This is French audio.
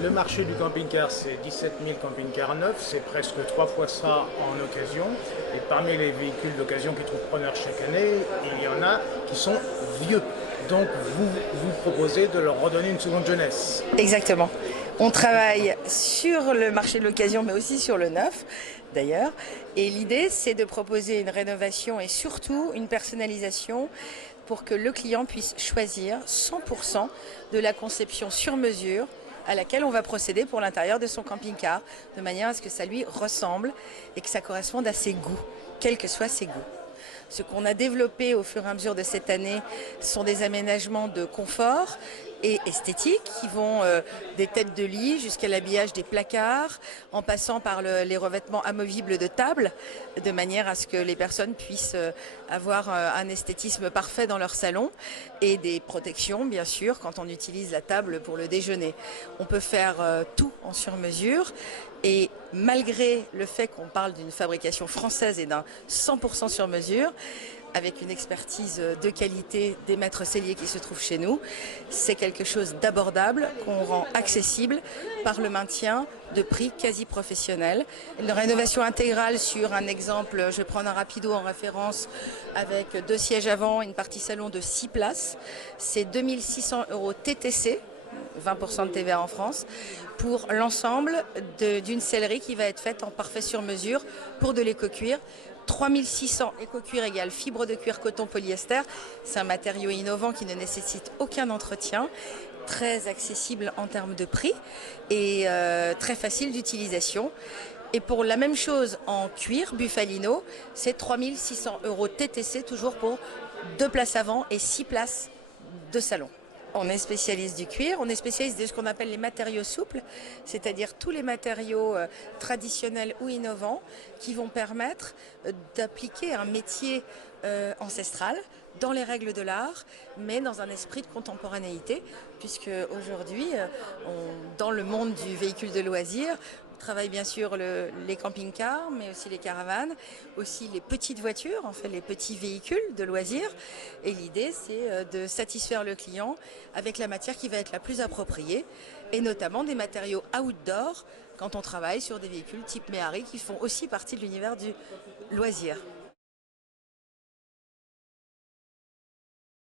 Le marché du camping-car, c'est 17 000 camping-cars neufs, c'est presque 3 fois ça en occasion. Et parmi les véhicules d'occasion qui trouvent preneur chaque année, il y en a qui sont vieux. Donc vous proposez de leur redonner une seconde jeunesse. Exactement. On travaille sur le marché de l'occasion, mais aussi sur le neuf, d'ailleurs. Et l'idée, c'est de proposer une rénovation et surtout une personnalisation pour que le client puisse choisir 100% de la conception sur mesure à laquelle on va procéder pour l'intérieur de son camping-car, de manière à ce que ça lui ressemble et que ça corresponde à ses goûts, quels que soient ses goûts. Ce qu'on a développé au fur et à mesure de cette année sont des aménagements de confort et esthétique qui vont des têtes de lit jusqu'à l'habillage des placards, en passant par les revêtements amovibles de table, de manière à ce que les personnes puissent avoir un esthétisme parfait dans leur salon et des protections, bien sûr, quand on utilise la table pour le déjeuner. On peut faire tout en sur-mesure. Et malgré le fait qu'on parle d'une fabrication française et d'un 100% sur mesure, avec une expertise de qualité des maîtres selliers qui se trouvent chez nous, c'est quelque chose d'abordable qu'on rend accessible par le maintien de prix quasi professionnels. Une rénovation intégrale sur un exemple, je vais prendre un rapido en référence, avec 2 sièges avant, une partie salon de 6 places, c'est 2 600 € TTC, 20% de TVA en France, pour l'ensemble d'une sellerie qui va être faite en parfait sur mesure pour de l'éco-cuir. 3600 éco-cuir égale fibre de cuir coton polyester. C'est un matériau innovant qui ne nécessite aucun entretien, très accessible en termes de prix et très facile d'utilisation. Et pour la même chose en cuir Buffalino, c'est 3600 € TTC, toujours pour 2 places avant et 6 places de salon. On est spécialiste du cuir, on est spécialiste de ce qu'on appelle les matériaux souples, c'est-à-dire tous les matériaux traditionnels ou innovants qui vont permettre d'appliquer un métier ancestral dans les règles de l'art, mais dans un esprit de contemporanéité, puisque aujourd'hui, dans le monde du véhicule de loisirs, on travaille bien sûr les camping-cars, mais aussi les caravanes, aussi les petites voitures, en fait les petits véhicules de loisirs. Et l'idée, c'est de satisfaire le client avec la matière qui va être la plus appropriée, et notamment des matériaux outdoor quand on travaille sur des véhicules type Méhari qui font aussi partie de l'univers du loisir.